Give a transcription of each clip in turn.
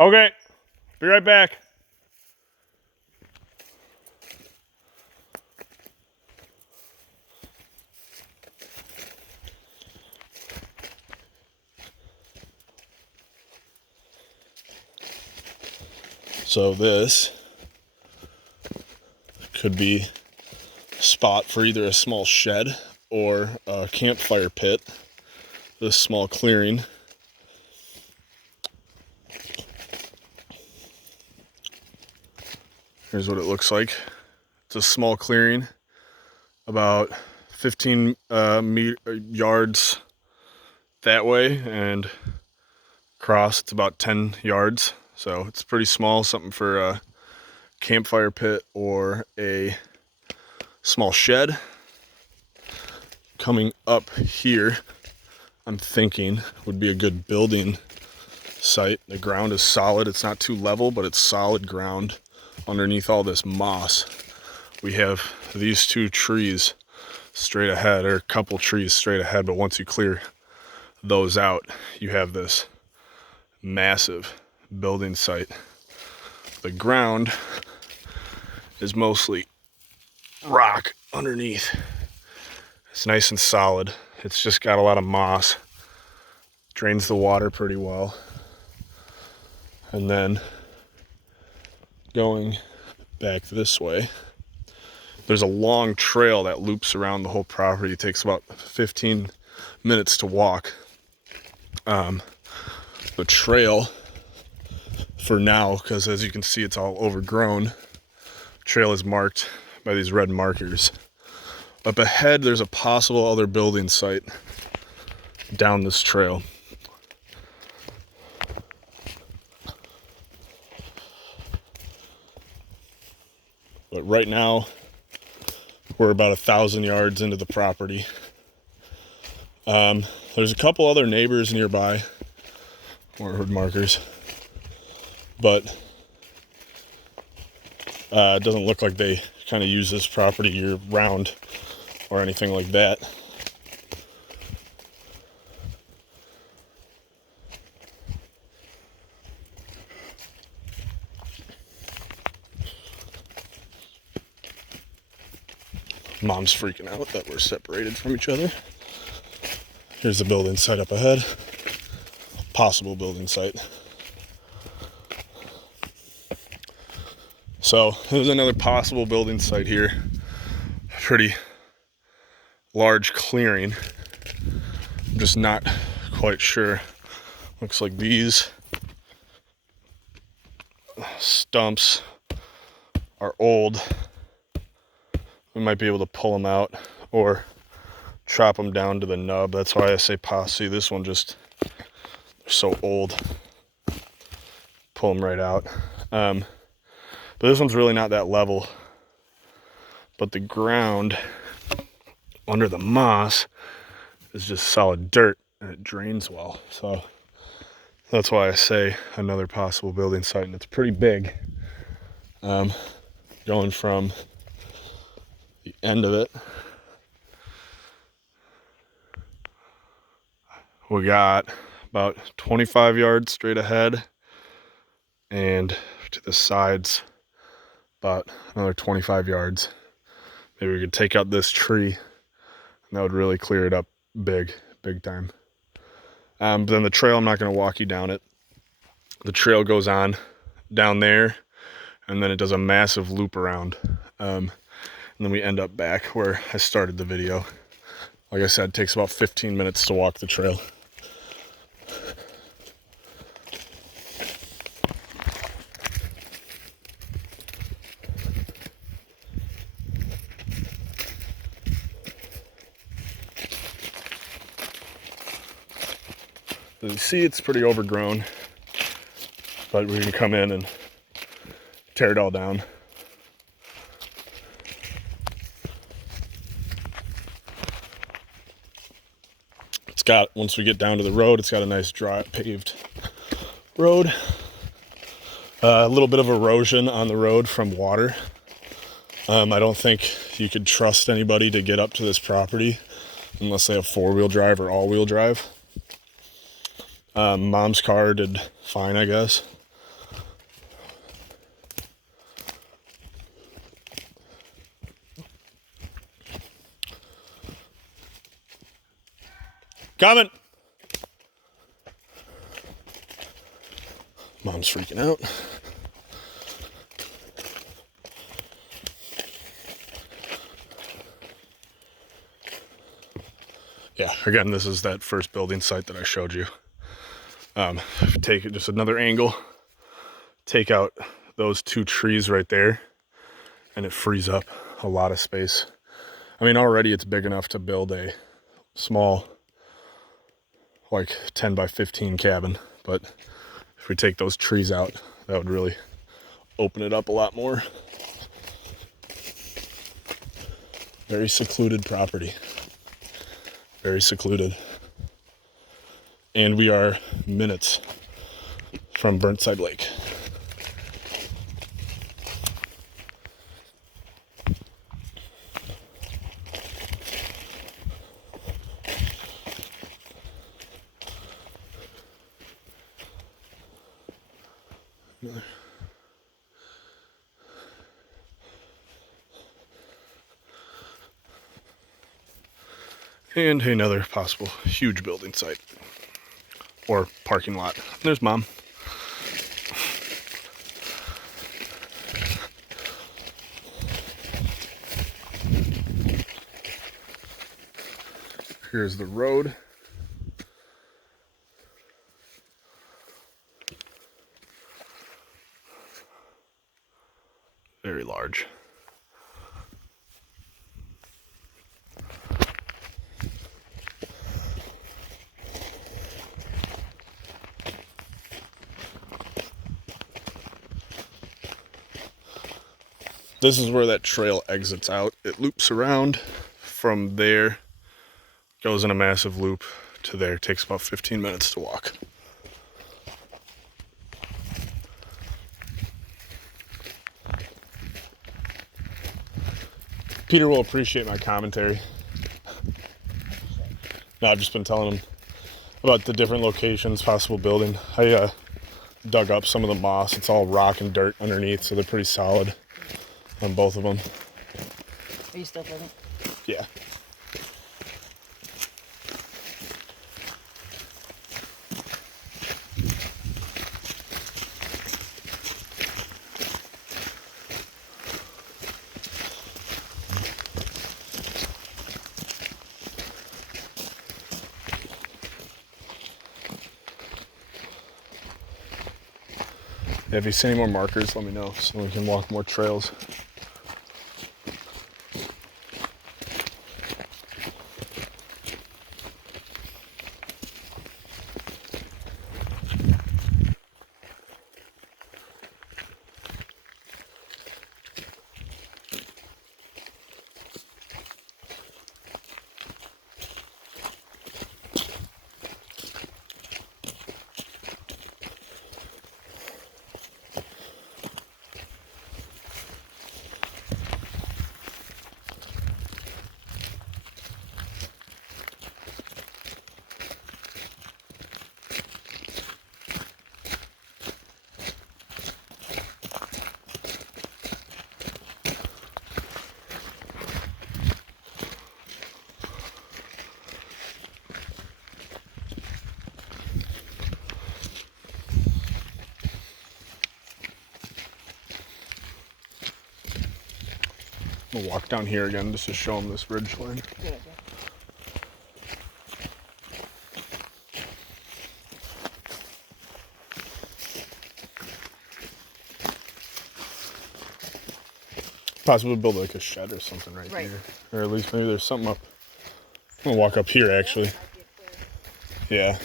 Okay, be right back. So this could be a spot for either a small shed or a campfire pit. This small clearing. Here's what it looks like. It's a small clearing, about 15 yards that way, and across it's about 10 yards. So it's pretty small, something for a campfire pit or a small shed. Coming up here, I'm thinking would be a good building site. The ground is solid. It's not too level, but it's solid ground underneath all this moss. We have these two trees straight ahead, or a couple trees straight ahead, but once you clear those out, you have this massive building site. The ground is mostly rock underneath. It's nice and solid. It's just got a lot of moss. Drains the water pretty well. And then going back this way, there's a long trail that loops around the whole property. It takes about 15 minutes to walk. The trail, for now, because as you can see it's all overgrown, trail is marked by these red markers. Up ahead there's a possible other building site down this trail. But right now we're about 1,000 yards into the property. There's a couple other neighbors nearby, more hood markers, but it doesn't look like they kind of use this property year round or anything like that. Mom's freaking out that we're separated from each other. Here's the building site up ahead. Possible building site. So there's another possible building site here. Pretty large clearing. I'm just not quite sure. Looks like these stumps are old. We might be able to pull them out or chop them down to the nub. That's why I say posse. This one just, they're so old. Pull them right out. But this one's really not that level. But the ground under the moss is just solid dirt and it drains well. So that's why I say another possible building site, and it's pretty big. Going from the end of it, we got about 25 yards straight ahead, and to the sides about another 25 yards. Maybe we could take out this tree and that would really clear it up big time. But then the trail, I'm not going to walk you down it. The trail goes on down there, and then it does a massive loop around. And then we end up back where I started the video. Like I said, it takes about 15 minutes to walk the trail. As you see, it's pretty overgrown, but we can come in and tear it all down. It's got, once we get down to the road, it's got a nice dry paved road. A little bit of erosion on the road from water. I don't think you could trust anybody to get up to this property unless they have four-wheel drive or all-wheel drive. Mom's car did fine, I guess. Coming. Mom's freaking out. Yeah, again, this is that first building site that I showed you. Take it just another angle, take out those 2 trees right there, and it frees up a lot of space. I mean, already it's big enough to build a small, like 10 by 15 cabin, but if we take those trees out, that would really open it up a lot more. Very secluded property. Very secluded. And we are minutes from Burnside Lake. And another possible huge building site or parking lot. There's Mom. Here's the road. Very large. This is where that trail exits out. It loops around from there, goes in a massive loop to there. It takes about 15 minutes to walk. Peter will appreciate my commentary. No, I've just been telling him about the different locations, possible building. I dug up some of the moss. It's all rock and dirt underneath, so they're pretty solid on both of them. Are you still filming? Yeah. Yeah, if you see any more markers, let me know so we can walk more trails. We'll walk down here again just to show them this ridge line. Good idea. Possibly build like a shed or something right here. Or at least maybe there's something up. I'm gonna walk up here actually. Yeah.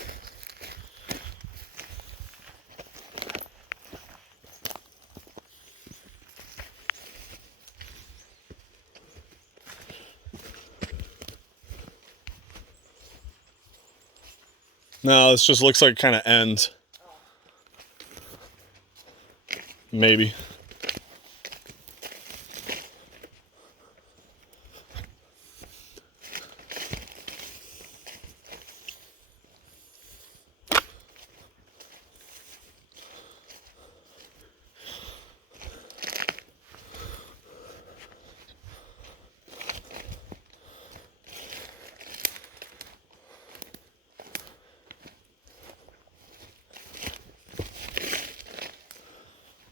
No, this just looks like it kind of ends. Maybe.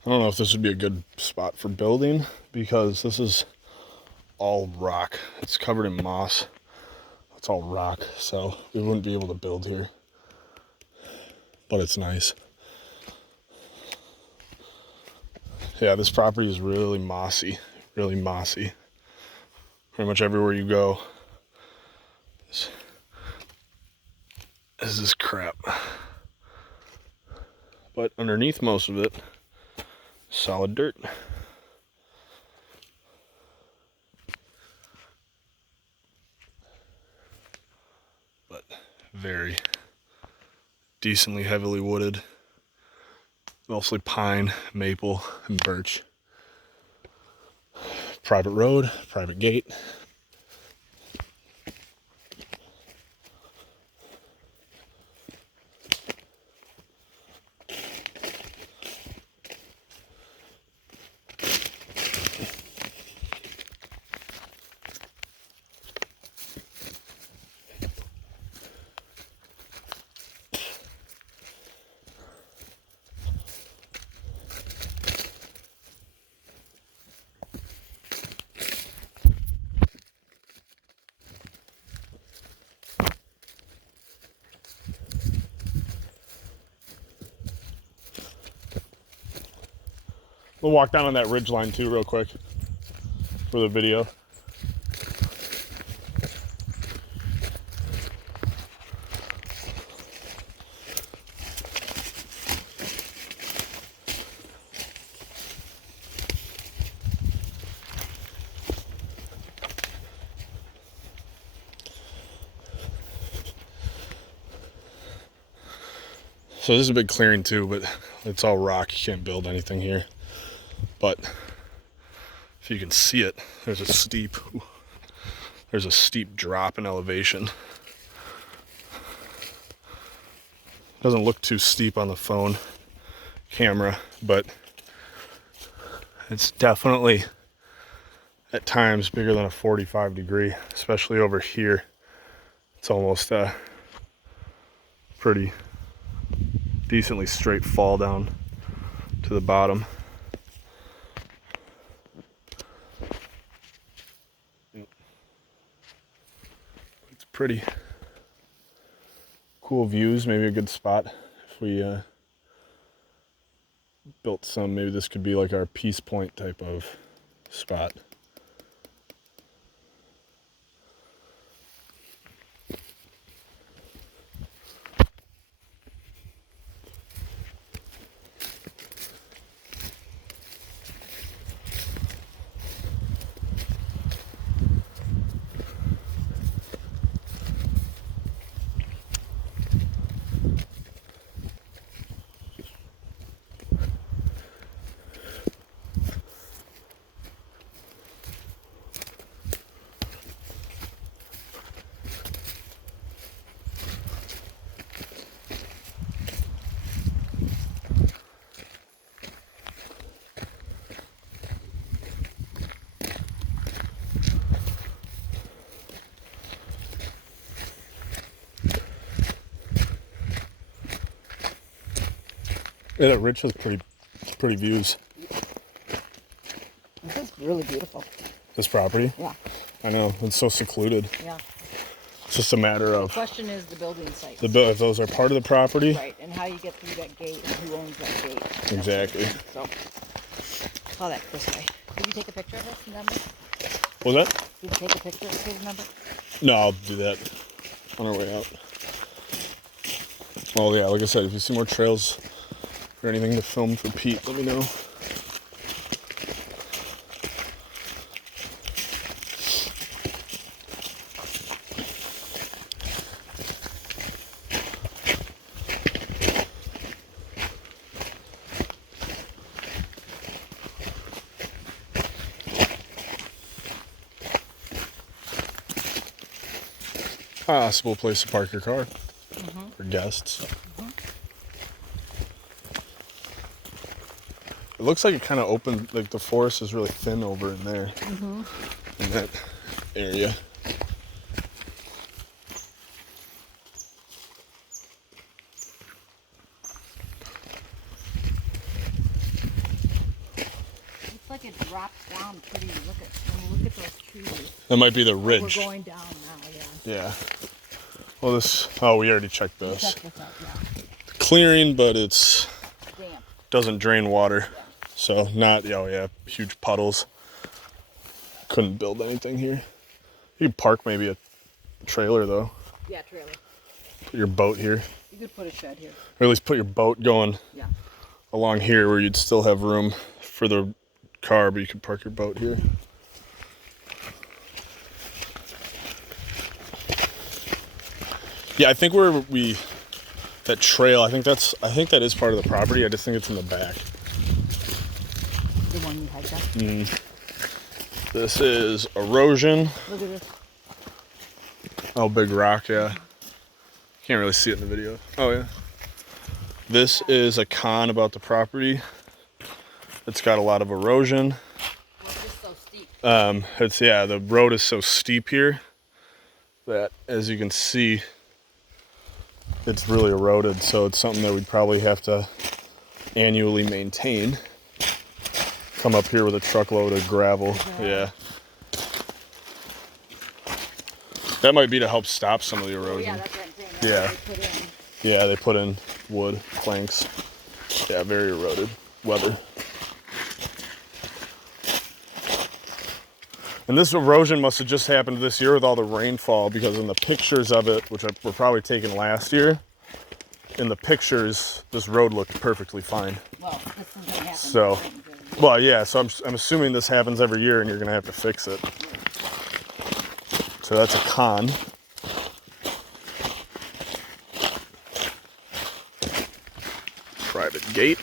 I don't know if this would be a good spot for building because this is all rock. It's covered in moss. It's all rock, so we wouldn't be able to build here. But it's nice. Yeah, this property is really mossy. Really mossy. Pretty much everywhere you go is this crap. But underneath most of it, solid dirt. But very decently heavily wooded. Mostly pine, maple, and birch. Private road, private gate. We'll walk down on that ridge line too real quick for the video. So this is a big clearing too, but it's all rock. You can't build anything here. But if you can see it, there's a steep drop in elevation. Doesn't look too steep on the phone camera, but it's definitely at times bigger than a 45 degree, especially over here. It's almost a pretty decently straight fall down to the bottom. It's pretty cool views, maybe a good spot if we built some. Maybe this could be like our Peace Point type of spot. Yeah, that ridge has pretty views. This is really beautiful. This property? Yeah. I know, it's so secluded. Yeah. It's just a matter of The question is the building site. if those are part of the property. Right, and how you get through that gate and who owns that gate. Exactly. So, saw that this way. Did you take a picture of this, remember? What was that? Did you take a picture of this, remember? No, I'll do that on our way out. Well, yeah, like I said, if you see more trails or anything to film for Pete, let me know. Possible place to park your car for guests. It looks like it kind of opened, like the forest is really thin over in there, in that area. like it drops down pretty. When you look at those trees. That might be the Oh, ridge. we're going down now, yeah. Yeah. Well, oh, we already checked this. Check this out, yeah. Clearing, but it's Damp. doesn't drain water. Yeah. So not, oh yeah, huge puddles. Couldn't build anything here. You could park maybe a trailer though. Yeah, trailer. Put your boat here. You could put a shed here. Or at least put your boat going Yeah. along here where you'd still have room for the car, but you could park your boat here. Yeah, I think that trail, I think that is part of the property. I just think it's in the back. The one you hiked up? This is erosion. Look at this. Oh, big rock, yeah. Can't really see it in the video. Oh, yeah. This is a con about the property. It's got a lot of erosion. Well, it's just so steep. The road is so steep here that, as you can see, it's really eroded. So it's something that we'd probably have to annually maintain. Come up here with a truckload of gravel. Yeah. That might be to help stop some of the erosion. Oh, yeah, that's what I'm saying. That's Yeah. what they put in. Yeah, they put in wood planks. Yeah, very eroded weather. And this erosion must have just happened this year with all the rainfall, because in the pictures of it, which were probably taken last year, in the pictures, this road looked perfectly fine. Well, this is gonna happen. So, well, yeah, so I'm assuming this happens every year and you're gonna have to fix it. So that's a con. Private gate.